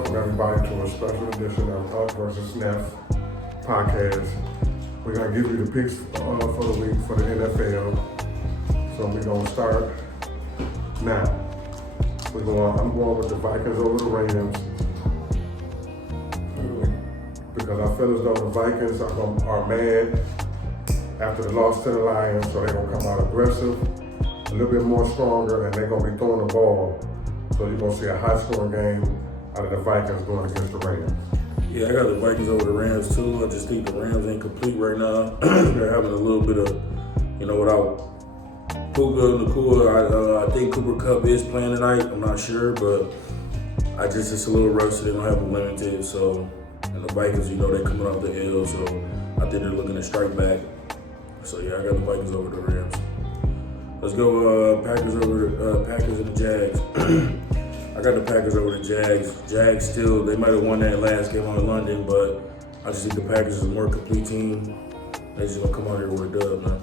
welcome everybody to a special edition of Us vs. Neff podcast. We're going to give you the picks for the week for the NFL. So we're going to start now. I'm going with the Vikings over the Rams because I feel as though the Vikings are mad after the loss to the Lions, so they're going to come out aggressive, a little bit more stronger, and they're going to be throwing the ball. So you're going to see a high-scoring game out of the Vikings going against the Rams. Yeah, I got the Vikings over the Rams, too. I just think the Rams ain't complete right now. They're having a little bit of, without Puka and Nakua. I think Cooper Kupp is playing tonight. I'm not sure, but it's a little rusty. They don't have him limited. So, and the Vikings, they're coming off the hill. So I think they're looking to strike back. So, yeah, I got the Vikings over the Rams. Let's go Packers and the Jags. I got the Packers over the Jags. Jags still, they might have won that last game on London, but I just think the Packers is a more complete team. They're just going to come out here with a dub, man.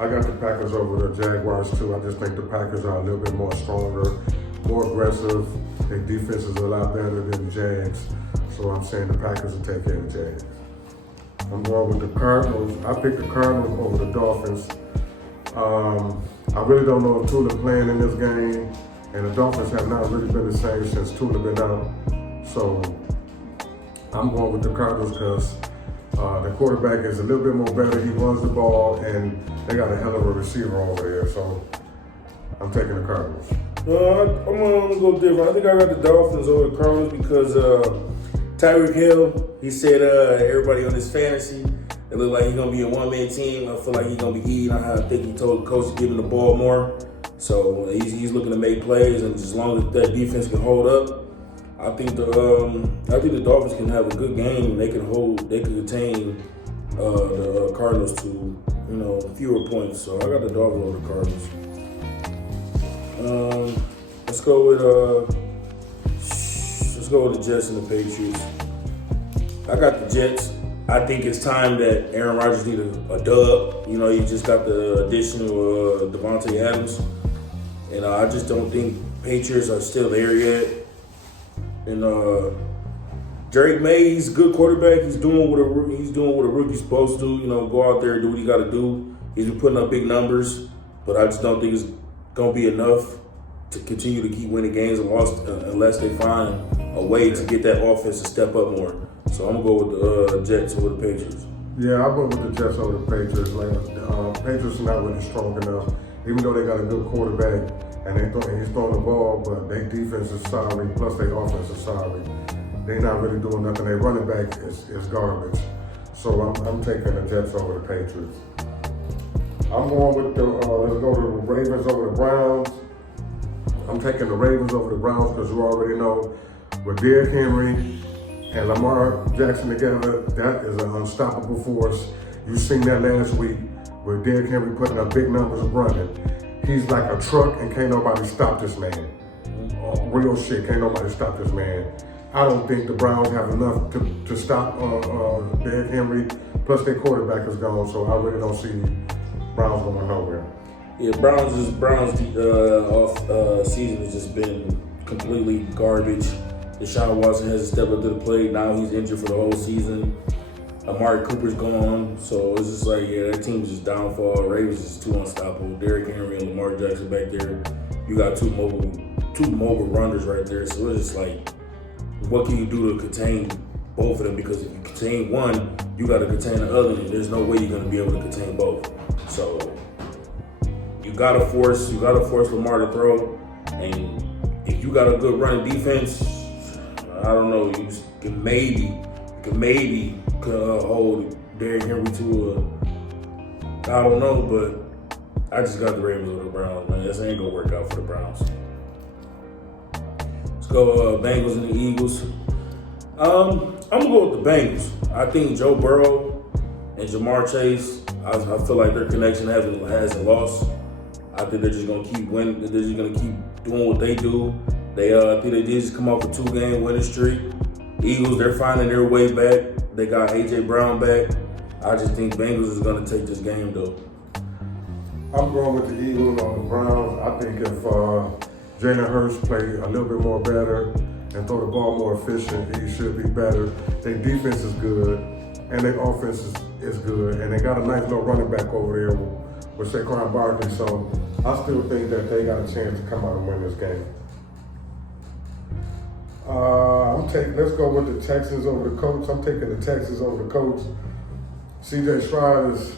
I got the Packers over the Jaguars, too. I just think the Packers are a little bit more stronger, more aggressive. Their defense is a lot better than the Jags. So I'm saying the Packers will take care of the Jags. I'm going with the Cardinals. I picked the Cardinals over the Dolphins. I really don't know if Tula playing in this game, and the Dolphins have not really been the same since Tula been out. So I'm going with the Cardinals because the quarterback is a little bit more better. He runs the ball, and they got a hell of a receiver over there. So I'm taking the Cardinals. I'm going to go different. I think I got the Dolphins over the Cardinals because Tyreek Hill, he said everybody on his fantasy, it looked like he's going to be a one-man team. I feel like he's going to be eating. I think he told the coach to give him the ball more. So he's looking to make plays, and as long as that defense can hold up, I think the Dolphins can have a good game. They can contain the Cardinals to fewer points. So I got the Dolphins over the Cardinals. Let's go with the Jets and the Patriots. I got the Jets. I think it's time that Aaron Rodgers need a dub. He just got the addition of Devontae Adams. And I just don't think Patriots are still there yet. And Drake May, he's a good quarterback. He's doing what a rookie's supposed to. Go out there and do what he got to do. He's been putting up big numbers, but I just don't think it's gonna be enough to continue to keep winning games unless they find a way to get that offense to step up more. So I'm gonna go with the Jets over the Patriots. Yeah, I went with the Jets over the Patriots. Patriots are not really strong enough, even though they got a good quarterback and he's throwing the ball, but their defense is sorry, plus their offense is sorry. They're not really doing nothing. Their running back is garbage. So I'm taking the Jets over the Patriots. I'm going with let's go to the Ravens over the Browns. I'm taking the Ravens over the Browns because you already know with Derrick Henry and Lamar Jackson together, that is an unstoppable force. You seen that last week with Derrick Henry putting up big numbers of running. He's like a truck and can't nobody stop this man. Real shit, can't nobody stop this man. I don't think the Browns have enough to stop Derrick Henry, plus their quarterback is gone, so I really don't see Browns going nowhere. Yeah, Browns off season has just been completely garbage. Deshaun Watson hasn't stepped up to the plate. Now he's injured for the whole season. Amari Cooper's gone, so it's just like, that team's just downfall. Ravens is too unstoppable. Derrick Henry and Lamar Jackson back there. You got two mobile runners right there. So it's just like, what can you do to contain both of them? Because if you contain one, you got to contain the other, and there's no way you're going to be able to contain both. So you got to force Lamar to throw, and if you got a good running defense, I don't know, you can maybe hold Derrick Henry to I don't know, but I just got the Ravens over the Browns, man. This ain't gonna work out for the Browns. Let's go Bengals and the Eagles. I'm gonna go with the Bengals. I think Joe Burrow and Jamar Chase, I feel like their connection hasn't lost. I think they're just gonna keep winning. They're just gonna keep doing what they do. I think they did just come off a 2-game winning streak. Eagles, they're finding their way back. They got A.J. Brown back. I just think Bengals is going to take this game, though. I'm going with the Eagles on the Browns. I think if Jalen Hurts play a little bit more better and throw the ball more efficient, he should be better. Their defense is good, and their offense is good, and they got a nice little running back over there with Saquon Barkley. So I still think that they got a chance to come out and win this game. Let's go with the Texans over the Colts. I'm taking the Texans over the Colts. C.J. Stroud is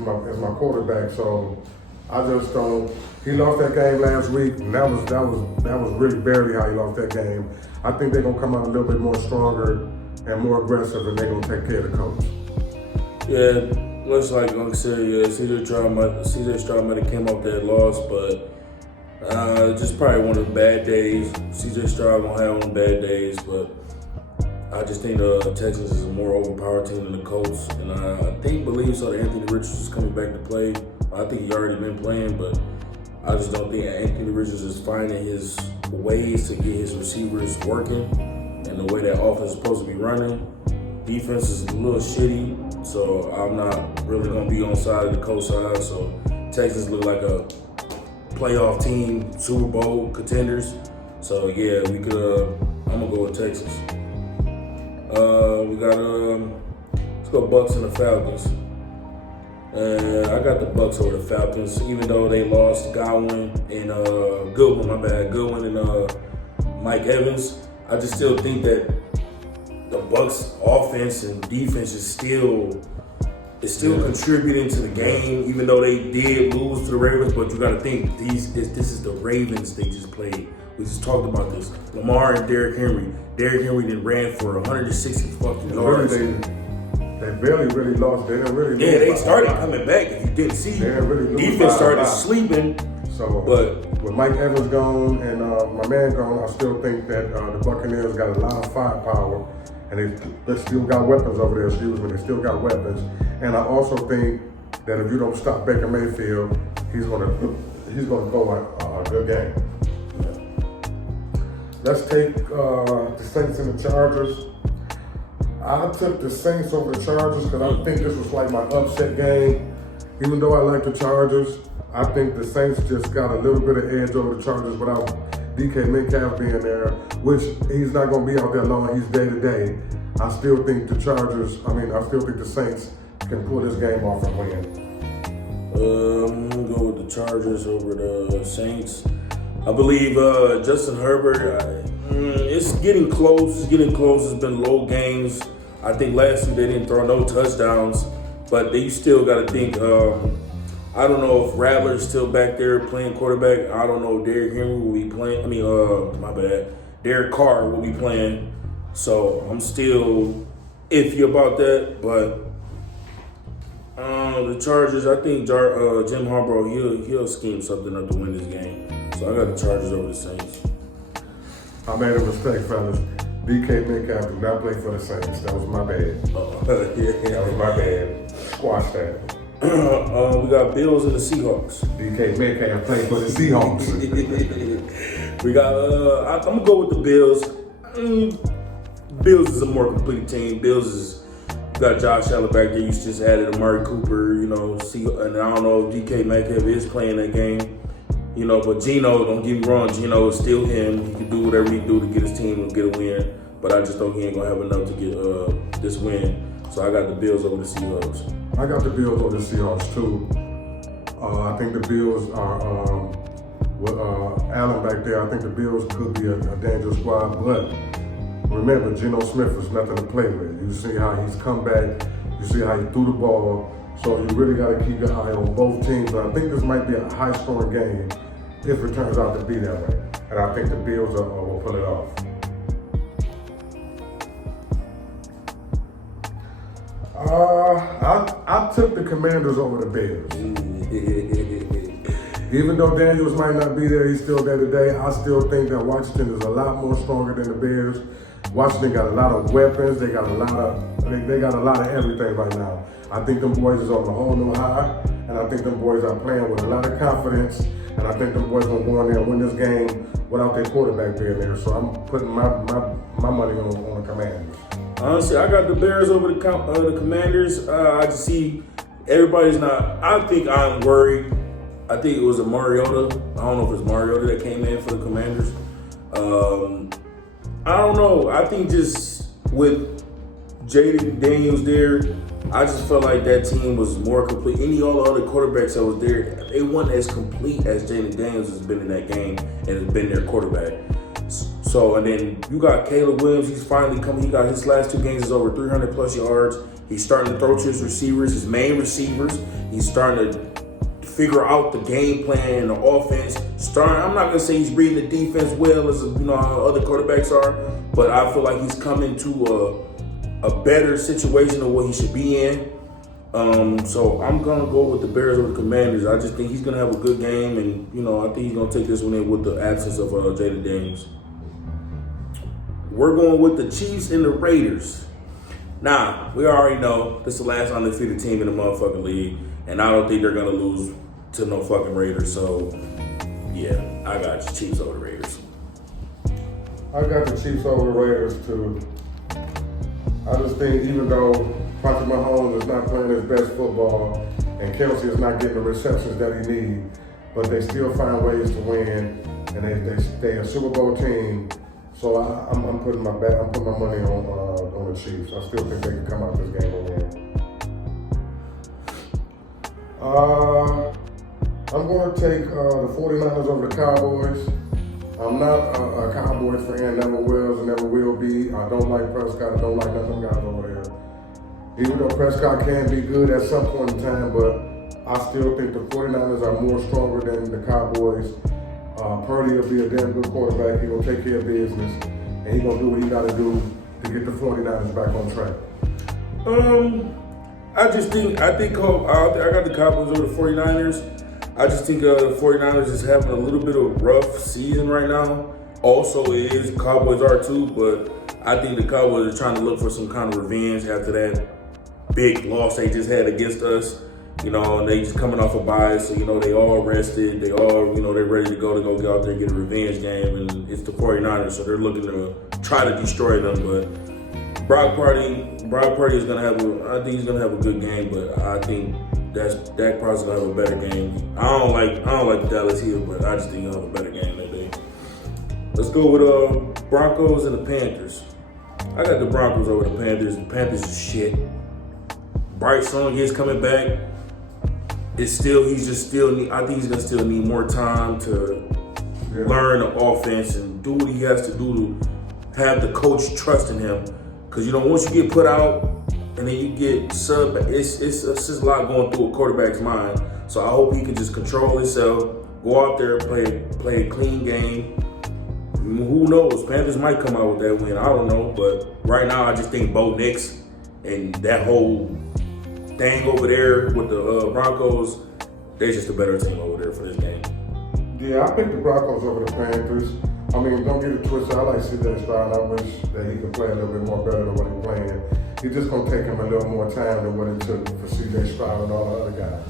my quarterback, so I just don't. He lost that game last week, and that was really barely how he lost that game. I think they're gonna come out a little bit more stronger and more aggressive, and they're gonna take care of the Colts. Yeah, looks like I said, yeah, C.J. Stroud might have came off that loss, but just probably one of the bad days. C.J. Stroud gonna have one bad days, but I just think the Texans is a more overpowered team than the Colts, and I believe so that Anthony Richards is coming back to play. I think he already been playing, but I just don't think Anthony Richards is finding his ways to get his receivers working and the way that offense is supposed to be running. Defense is a little shitty, so I'm not really gonna be on side of the Colts side. So Texans look like a playoff team, Super Bowl contenders. So yeah, I'm gonna go with Texas. We got let's go Bucks and the Falcons. I got the Bucks over the Falcons, even though they lost Goodwin and Mike Evans. I just still think that the Bucks offense and defense is still contributing to the game, even though they did lose to the Ravens. But you got to think this is the Ravens they just played. We just talked about this. Lamar and Derrick Henry. Derrick Henry then ran for 160 fucking yards. They barely really lost. They didn't really. Yeah, they started coming back. If you didn't see, defense started sleeping. So, but with Mike Evans gone and my man gone, I still think that the Buccaneers got a lot of firepower, and they still got weapons over there. They still got weapons, and I also think that if you don't stop Baker Mayfield, he's gonna go a good game. Let's take the Saints and the Chargers. I took the Saints over the Chargers because I think this was like my upset game. Even though I like the Chargers, I think the Saints just got a little bit of edge over the Chargers without DK Metcalf being there, which he's not going to be out there long. He's day to day. I still think the Saints can pull this game off and win. I'm going to go with the Chargers over the Saints. I believe Justin Herbert, it's getting close. It's been low games. I think last week they didn't throw no touchdowns, but you still got to think, I don't know if Rattler's still back there playing quarterback. I don't know if Derrick Henry will be playing. Derek Carr will be playing. So I'm still iffy about that, but the Chargers, I think Jim Harbaugh, he'll scheme something up to win this game. So I got the Chargers over the Saints. I made a mistake, fellas. DK Metcalf did not play for the Saints. That was my bad. That was my bad. Squash that. We got Bills and the Seahawks. DK Metcalf played for the Seahawks. We got, I'm going to go with the Bills. Bills is a more complete team. You got Josh Allen back there. You just added Amari Cooper, and I don't know if DK Metcalf is playing that game. But Geno, don't get me wrong, Geno is still him. He can do whatever he do to get his team to get a win. But I just think he ain't going to have enough to get this win. So I got the Bills over the Seahawks. I got the Bills over the Seahawks, too. I think the Bills are, with Allen back there, I think the Bills could be a dangerous squad. But remember, Geno Smith is nothing to play with. You see how he's come back. You see how he threw the ball. So you really got to keep your eye on both teams. But I think this might be a high-scoring game if it turns out to be that way. And I think the Bills will pull it off. I took the Commanders over the Bears. Even though Daniels might not be there, he's still there today. I still think that Washington is a lot more stronger than the Bears. Washington got a lot of weapons. They got a lot of everything right now. I think them boys is on a whole new high, and I think them boys are playing with a lot of confidence, and I think them boys gonna go in there and win this game without their quarterback being there. So I'm putting my money on the Commanders. Honestly, I got the Bears over the Commanders. I just see everybody's not. I think I'm worried. I think it was a Mariota. I don't know if it's Mariota that came in for the Commanders. I don't know. I think just with Jaden Daniels there, I just felt like that team was more complete. All the other quarterbacks that was there, they weren't as complete as Jaden Daniels has been in that game and has been their quarterback. So, and then you got Caleb Williams. He's finally coming. He got his last 2 games is over 300 plus yards. He's starting to throw to his receivers, his main receivers. He's starting to figure out the game plan and the offense. I'm not gonna say he's reading the defense well as how other quarterbacks are, but I feel like he's coming to a better situation of what he should be in. So I'm gonna go with the Bears over the Commanders. I just think he's gonna have a good game, and I think he's gonna take this one in with the absence of Jaden Daniels. We're going with the Chiefs and the Raiders. Now, we already know this is the last undefeated team in the motherfucking league, and I don't think they're gonna lose to no fucking Raiders. So, yeah, I got the Chiefs over the Raiders. I got the Chiefs over the Raiders too. I just think even though Patrick Mahomes is not playing his best football and Kelsey is not getting the receptions that he needs, but they still find ways to win, and they're a Super Bowl team. So I'm putting my money on the Chiefs. I still think they can come out this game and win. I'm going to take the 49ers over the Cowboys. I'm not a Cowboys fan, never was and never will be. I don't like Prescott. I don't like none of them guys over there. Even though Prescott can be good at some point in time, but I still think the 49ers are more stronger than the Cowboys. Purdy will be a damn good quarterback. He's going to take care of business, and he's going to do what he got to do to get the 49ers back on track. I got the Cowboys over the 49ers. I just think the 49ers is having a little bit of rough season right now. Also, Cowboys are too, but I think the Cowboys are trying to look for some kind of revenge after that big loss they just had against us. And they just coming off a bye, so they all rested. They all, they're ready to go get out there and get a revenge game, and it's the 49ers, so they're looking to try to destroy them. But Brock Purdy is gonna I think he's gonna have a good game, but I think Dak Prescott's gonna have a better game. I don't like Dallas here, but I just think he'll have a better game that day. Let's go with Broncos and the Panthers. I got the Broncos over the Panthers. The Panthers is shit. Bryce Young is coming back. I think he's gonna still need more time to learn the offense and do what he has to do to have the coach trust in him. Because once you get put out and then you get sub, it's just a lot going through a quarterback's mind. So I hope he can just control himself, go out there and play a clean game. Who knows? Panthers might come out with that win. I don't know, but right now I just think Bo Nix and that whole thing over there with the Broncos, they're just a better team over there for this game. Yeah, I picked the Broncos over the Panthers. I mean, don't get it twisted. I like CJ Stroud. I wish that he could play a little bit more better than what he's playing. He's just going to take him a little more time than what it took for CJ Stroud and all the other guys.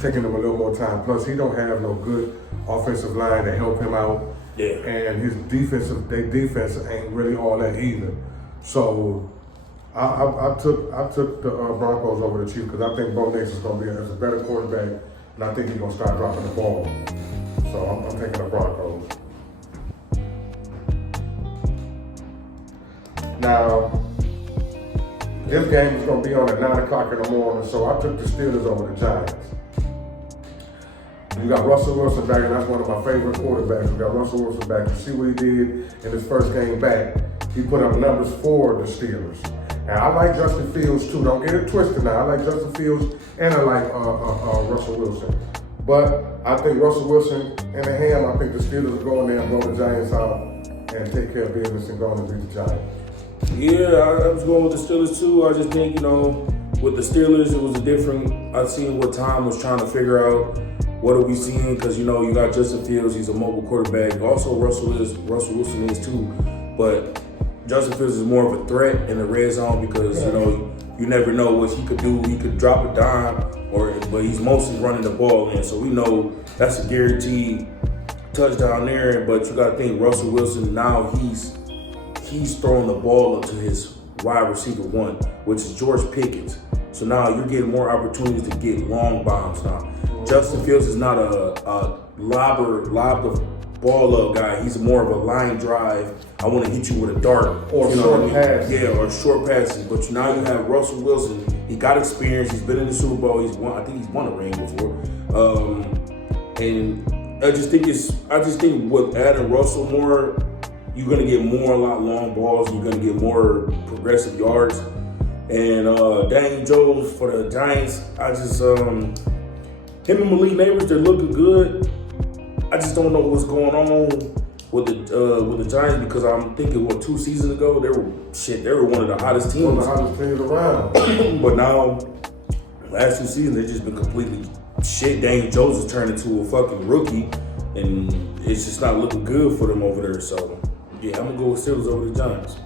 Taking him a little more time. Plus, he don't have no good offensive line to help him out. Yeah. And their defense ain't really all that either. So I took the Broncos over the Chiefs because I think Bo Nix is going to be a better quarterback, and I think he's going to start dropping the ball. So I'm taking the Broncos. Now, this game is going to be on at 9 o'clock in the morning, so I took the Steelers over the Giants. You got Russell Wilson back, and that's one of my favorite quarterbacks. We got Russell Wilson back. You see what he did in his first game back. He put up numbers for the Steelers. And I like Justin Fields too. Don't get it twisted now. I like Justin Fields and I like Russell Wilson. But I think Russell Wilson and the ham, I think the Steelers will go in there and blow the Giants out and take care of business and go and beat the Giants. Yeah, I was going with the Steelers too. I just think, with the Steelers, it was I seen what Tom was trying to figure out. What are we seeing? Because, you got Justin Fields, he's a mobile quarterback. Also, Russell Wilson is too. But Justin Fields is more of a threat in the red zone because, you never know what he could do. He could drop a dime, but he's mostly running the ball in. So we know that's a guaranteed touchdown there. But you got to think Russell Wilson, now he's throwing the ball up to his wide receiver one, which is George Pickens. So now you're getting more opportunities to get long bombs now. Justin Fields is not a lob ball up guy. He's more of a line drive. I want to hit you with a dart. Or short pass. Yeah, or short passes. But now you have Russell Wilson. He got experience. He's been in the Super Bowl. I think he's won a ring before. And I just think with adding Russell more, you're gonna get a lot long balls. You're gonna get more progressive yards. And Daniel Jones for the Giants, him and Malik Neighbors, they're looking good. I just don't know what's going on with the Giants because I'm thinking 2 seasons ago they were one of the hottest teams. One of the hottest teams around. But now, last 2 seasons they've just been completely shit. Daniel Jones has turned into a fucking rookie, and it's just not looking good for them over there. So yeah, I'm gonna go with Steelers over the Giants.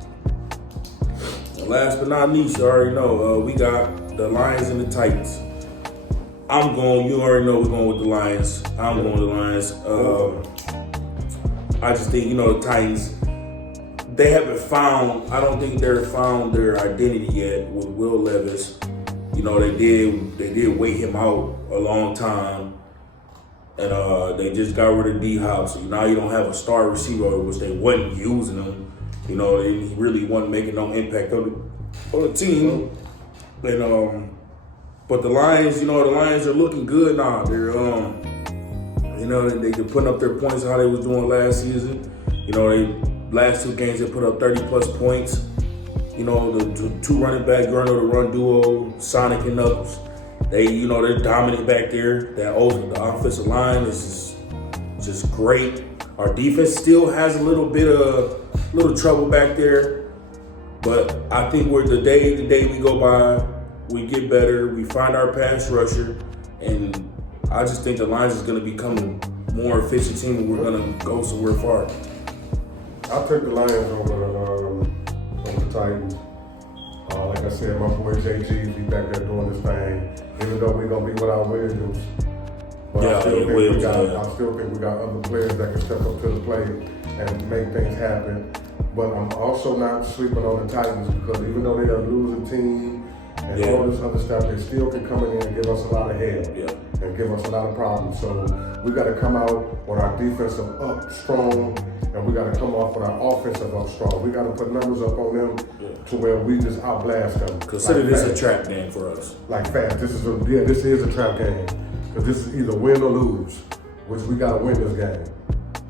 And last but not least, you already know we got the Lions and the Titans. You already know we're going with the Lions. I'm going with the Lions. I just think, the Titans, they haven't I don't think they've found their identity yet with Will Levis. They did wait him out a long time. And they just got rid of D-Hop. So now you don't have a star receiver, which they wasn't using him. He really wasn't making no impact on the team. And but the Lions, the Lions are looking good now. They're they're putting up their points how they was doing last season. Last 2 games they put up 30+ points. The 2 running back, the run duo, Sonic and Knuckles. They're dominant back there. The offensive line is just great. Our defense still has a little trouble back there, but I think the day we go by, we get better. We find our pass rusher, and I just think the Lions is going to become a more efficient team, and we're going to go somewhere far. I'll take the Lions over the Titans. Like I said, my boy JG be back there doing his thing. Even though we're gonna be without Williams, but I still think we got other players that can step up to the plate and make things happen. But I'm also not sleeping on the Titans because even though they're a losing team and all this other stuff, they still can come in and give us a lot of hell and give us a lot of problems. So we got to come out with our defensive up strong, and we got to come off with our offensive up strong. We got to put numbers up on them to where we just outblast them. Consider this a trap game for us. Like fast. This is a trap game because this is either win or lose, which we got to win this game.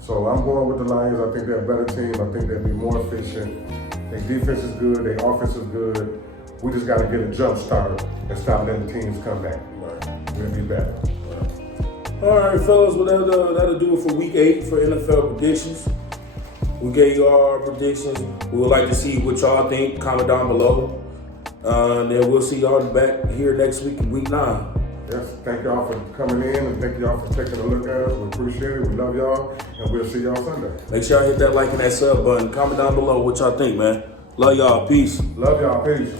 So I'm going with the Lions. I think they're a better team. I think they'll be more efficient. Their defense is good. Their offense is good. We just got to get a jump start and stop letting teams come back. We'll be better. All right, fellas. Well, that'll do it for Week 8 for NFL predictions. We gave you our predictions. We would like to see what y'all think. Comment down below. And then we'll see y'all back here next week in Week 9. Yes, thank y'all for coming in and thank y'all for taking a look at us. We appreciate it. We love y'all, and we'll see y'all Sunday. Make sure y'all hit that like and that sub button. Comment down below what y'all think, man. Love y'all. Peace. Love y'all. Peace.